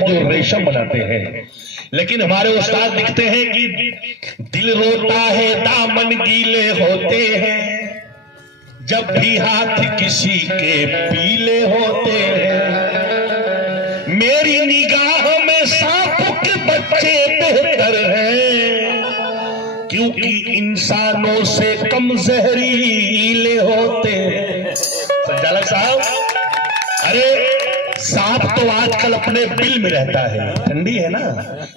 जो रेशम बनाते हैं, लेकिन हमारे उस्ताद लिखते हैं कि दिल रोता है दामन गीले होते हैं, जब भी हाथ किसी के पीले होते हैं। मेरी निगाह में सांपों के बच्चे बेहतर हैं, क्योंकि इंसानों से कम जहरीले होते हैं। संचालक साहब, अरे सांप तो आजकल अपने बिल में रहता है, ठंडी है ना,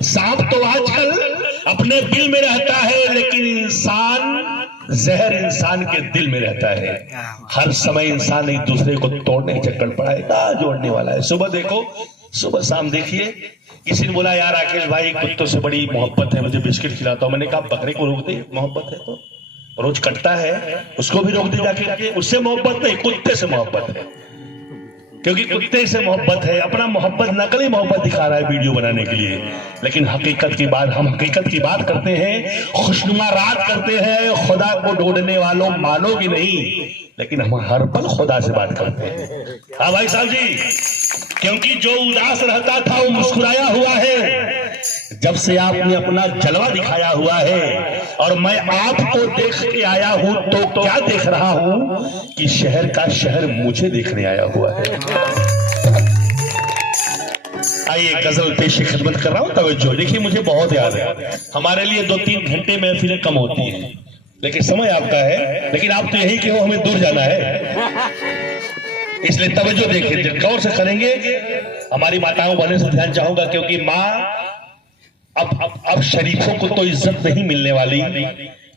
सांप तो आजकल अपने बिल में रहता है, लेकिन इंसान जहर इंसान के दिल में रहता है। हर समय इंसान एक दूसरे को तोड़ने के चक्कर पड़ा है, जोड़ने वाला है। सुबह देखो, सुबह शाम देखिए, किसी ने बोला यार राकेश भाई कुत्तों से बड़ी मोहब्बत है, मुझे बिस्किट खिलाता हूं। मैंने कहा बकरे को रोक दे, मोहब्बत है तो रोज कटता है, उसको भी रोक दे जाके। उससे मोहब्बत नहीं, कुत्ते से मोहब्बत है, क्योंकि कुत्ते से मोहब्बत है। अपना मोहब्बत नकली मोहब्बत दिखा रहा है वीडियो बनाने के लिए, लेकिन हकीकत की बात, हम हकीकत की बात करते हैं, खुशनुमा रात करते हैं। खुदा को ढूंढने वालों मानोगे नहीं, लेकिन हम हर पल खुदा से बात करते हैं। हाँ भाई साहब जी, क्योंकि जो उदास रहता था वो मुस्कुराया हुआ है जब से आपने अपना जलवा दिखाया हुआ है। और मैं आपको देख के आया हूं तो क्या देख रहा हूं कि शहर का शहर मुझे देखने आया हुआ है। आइए गजल पेशी खिदमत कर रहा हूं, तवज्जो देखिए। मुझे बहुत याद है, हमारे लिए 2-3 घंटे महफिलें कम होती हैं, लेकिन समय आपका है। लेकिन आप तो यही कि हो हमें दूर जाना है, इसलिए तवज्जो देखिए, गौर से करेंगे। हमारी माताओं बहनों से ध्यान चाहूंगा, क्योंकि माँ अब शरीफों को तो इज्जत नहीं मिलने वाली,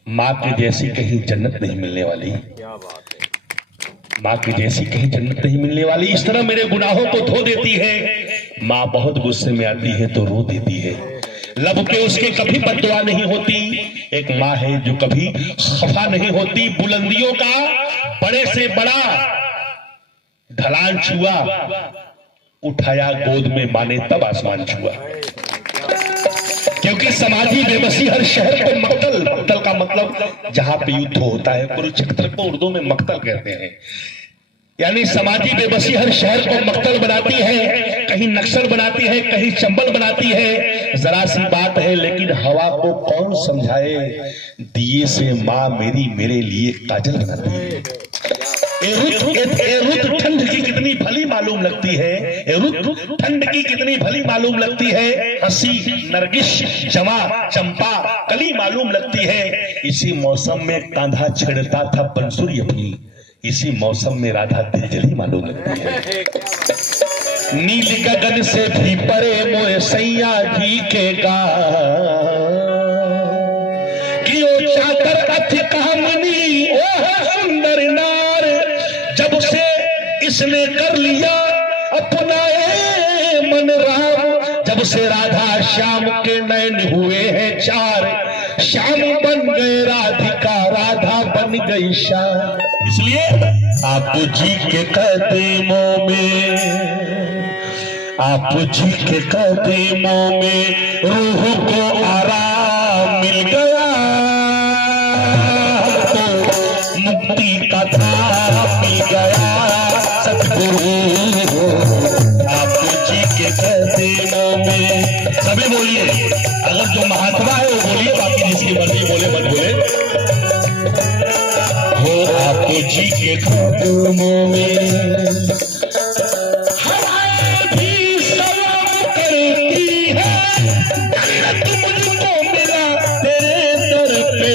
माँ की जैसी कहीं जन्नत नहीं मिलने वाली, माँ की जैसी कहीं जन्नत नहीं मिलने वाली। इस तरह मेरे गुनाहों को धो देती है माँ, बहुत गुस्से में आती है तो रो देती है। लब पे उसके कभी बद्दुआ नहीं होती, एक माँ है जो कभी खफा नहीं होती। बुलंदियों का बड़े से बड़ा ढलान छुआ, उठाया गोद में माँ ने तब आसमान छुआ। क्योंकि समाजी बेबसी हर शहर को मक्तल, मक्तल का मतलब जहां पे युद्ध होता है, कुरुक्षेत्र को उर्दू में मक्तल कहते हैं। यानी समाजी बेबसी हर शहर को मक्तल बनाती है, कहीं नक्सल बनाती है, कहीं चंबल बनाती है। जरा सी बात है लेकिन हवा को कौन समझाए, दिए से माँ मेरी मेरे लिए काजल बनाती है। रुत ठंड की कितनी भली मालूम लगती है, रुत ठंड की कितनी भली मालूम लगती है। हंसी नरगिस जमा चंपा कली मालूम लगती है। इसी मौसम में कांधा छेड़ता था बंसुरी अपनी, इसी मौसम में राधा दिलजली मालूम लगती है। नील गगन से भी परे मोए सैया जी के गा, कि ओ चाकर अति कामनी ओ सुंदर नार, जब से इसने कर लिया अपना मन राम, जब से राधा श्याम के नैन हुए हैं चार, श्याम बन गए राधिका, राधा बन गई श्याम। इसलिए आप जी के कदमों में, आप जी के कदमों में रूह को आराम मिल गया, तो मुक्ति का धाम मिल गया सतगुरु। आप जी के कदमों में, सभी बोलिए, अगर जो महात्मा है वो बोलिए, बाकी जिसकी मर्जी बोले मत बोले। हो आप जी के कदमों में हवाएं भी सलाम करती है, जन्नत मुझको मिला तेरे दर पे।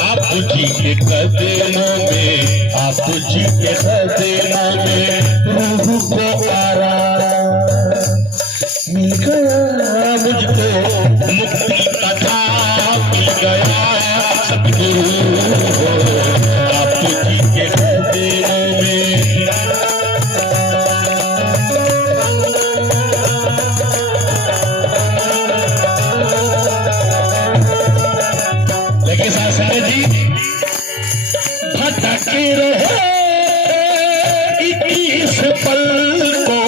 आप जी के कदमों में, आप जी के कदमों में रूह को आराम मिल गया, मुझको मुक्ति का धाम मिल गया सतगुरु। भटके रहे 21 पल को,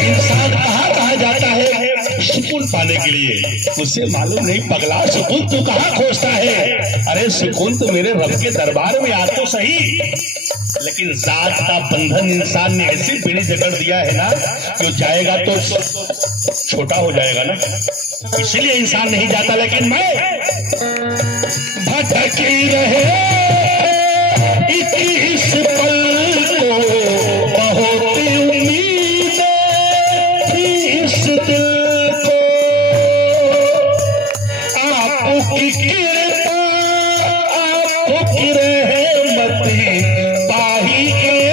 इंसान कहाँ जाता है सुकून पाने के लिए, उसे मालूम नहीं पगला सुकून तू कहाँ खोजता है। अरे सुकून तो मेरे रब के दरबार में आ तो सही। लेकिन जात का बंधन इंसान ने ऐसे बेड़ी जकड़ दिया है ना कि वो जाएगा तो छोटा हो जाएगा ना, इसलिए इंसान नहीं जाता। लेकिन मैं भटकी रहे इस पल को, बहुत उम्मीद थी इस दिल को, आपकी कृपा आपकी रहमत पाही गए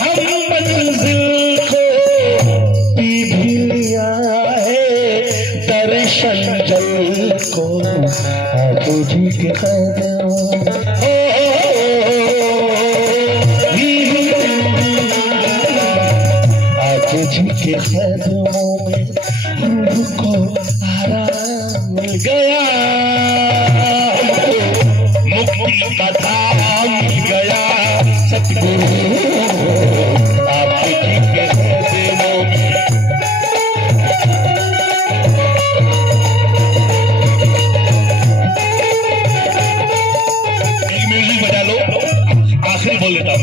हम मंजिल को, पी भी लिया है दर्शन जल को, आप जी के कदम जी के कदमों में रूह को आराम मिल गया, मुक्ति का धाम मिल गया, सतगुरु आप जी के कदमों में। एक म्यूजिक बजा लो, आखिरी बोल देता हूं।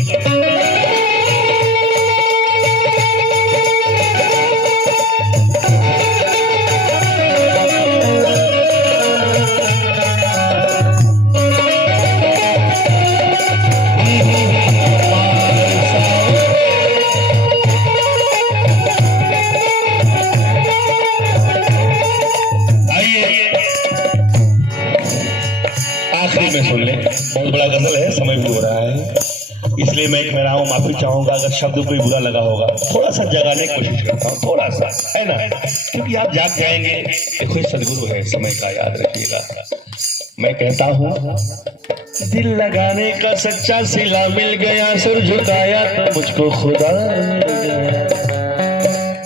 आखिरी में सुन ले, बहुत बड़ा गजल है, समय भी हो रहा है, इसलिए मैं कह रहा हूँ, माफी चाहूंगा अगर शब्द कोई बुरा लगा होगा, थोड़ा सा जगाने की कोशिश करता हूँ, थोड़ा सा, है ना, क्योंकि आप जाग जाएंगे। देखो सदगुरु है, समय का याद रखिएगा। मैं कहता हूँ, दिल लगाने का सच्चा सिला मिल गया, सिर झुकाया तो मुझको खुदा मिल गया,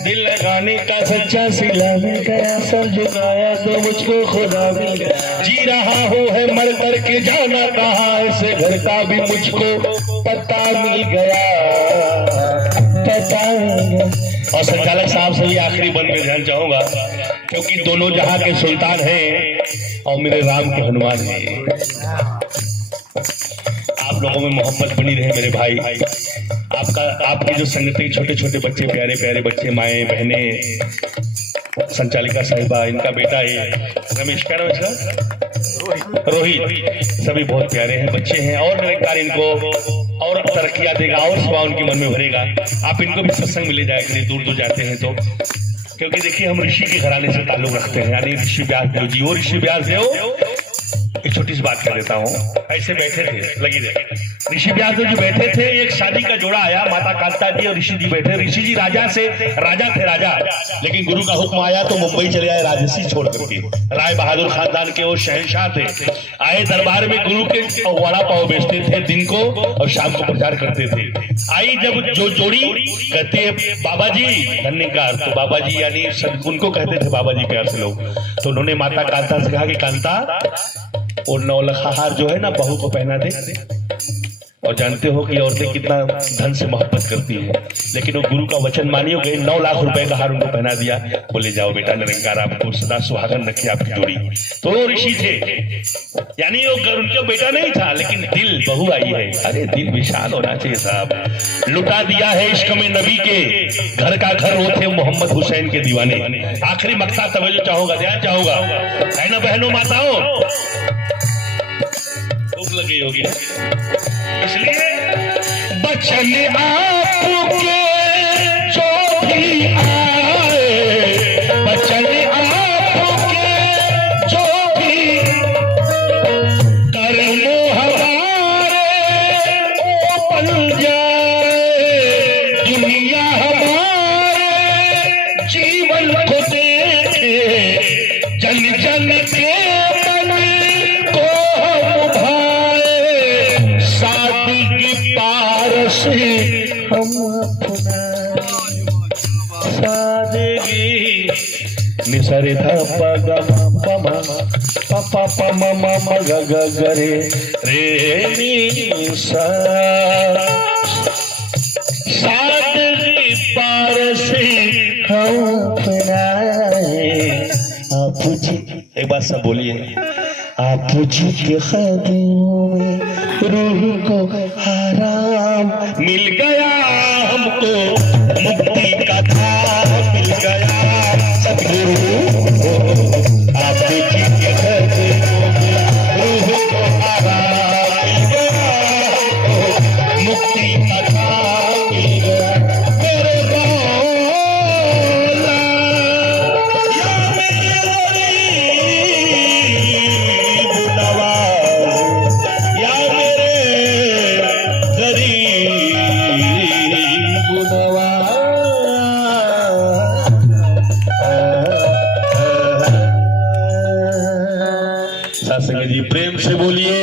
दिल लगाने का सच्चा सिला मिल गया, सर झुकाया तो मुझको खुदा मिल गया, जी रहा हूँ है मर कर के जाना कहाँ है, से घर का भी मुझको पता मिल गया, पता मिल गया। और संचालक साहब से भी आखिरी बंद में ध्यान चाहूंगा, क्योंकि दोनों जहां के सुल्तान हैं और मेरे राम के हनुमान हैं। आप लोगों में मोहब्बत बनी रहे मेरे भाई, आपके जो संगति, छोटे छोटे बच्चे, प्यारे प्यारे बच्चे, माए बहने, संचालिका साहिबा, इनका बेटा है रमेश, क्या नाम इसका, रोहित, सभी बहुत प्यारे हैं, बच्चे हैं, और निरंकार इनको और तरक्कियां देगा और सेवा उनके मन में भरेगा। आप इनको भी सत्संग मिले जाए करिए, दूर दूर जाते हैं तो, क्योंकि देखिए हम ऋषि के घराने से ताल्लुक रखते हैं, यानी ऋषि व्यासदेव जी, वो ऋषि व्यासदेव। एक छोटी सी बात कर देता हूँ, ऐसे बैठे थे, लगी रहे, ऋषि व्यासदेव जी बैठे थे, एक शादी का जोड़ा आया, माता कांता जी और ऋषि जी बैठे, ऋषि जी राजा थे राजा, लेकिन गुरु का हुक्म आया तो मुंबई चले आए राजसी छोड़ करके, राय बहादुर खानदान के वो शहंशाह थे, आए दरबार में गुरु के वड़ा पाव बेचते थे, दिन को और शाम को प्रचार करते थे। आई जब जो जोड़ी, कहते हैं बाबा जी धन्यकार, तो बाबा जी यानी उनको कहते थे बाबा जी प्यार से लोग, तो उन्होंने माता कांता से कहा कि कांता और नौलखा हार जो है ना बहू को पहना दे, और जानते हो कि औरतें कितना धन से मोहब्बत करती है, लेकिन वो गुरु का वचन मानियो गए, 9 लाख रुपए का हार उनको पहना दिया, बोले जाओ बेटा निरंकार आपको सदा सुहागन रखे आपकी जोड़ी। तो वो ऋषि थे, यानी वो उनका बेटा नहीं था, लेकिन दिल बहू आई है, अरे दिल विशाल होना चाहिए साहब। लुटा दिया है इश्क में नबी के, घर का घर वो थे मोहम्मद हुसैन के दीवाने। आखिरी मकसद तवज्जो चाहूंगा, ध्यान चाहूंगा, है ना बहनों माताओं, भूख लगी होगी, इसलिए बचन आपके जो भी आए, बचन आपके जो भी कर्म हमारे ओ बन जाए, दुनिया हमारे जीवन को देखे, जन जन के हम अपना सादगी निसरे धा पगा पमा पपा पमा ममा ग ग रे रे नी सा, सादगी पारसी हम अपनाए, आप जी, एक बात सब बोलिए, आप जी के कदमों में रूह को मिल गया हमको मुक्ति का धाम मिल गया सतगुरु आप देखिए घर से रूह को आराम मिल गया हमको मुक्ति का धाम मिल गया मेरे मौला या मेरे गरीब नवाज या मेरे गरीब नवाज साथ संगत जी प्रेम से बोलिए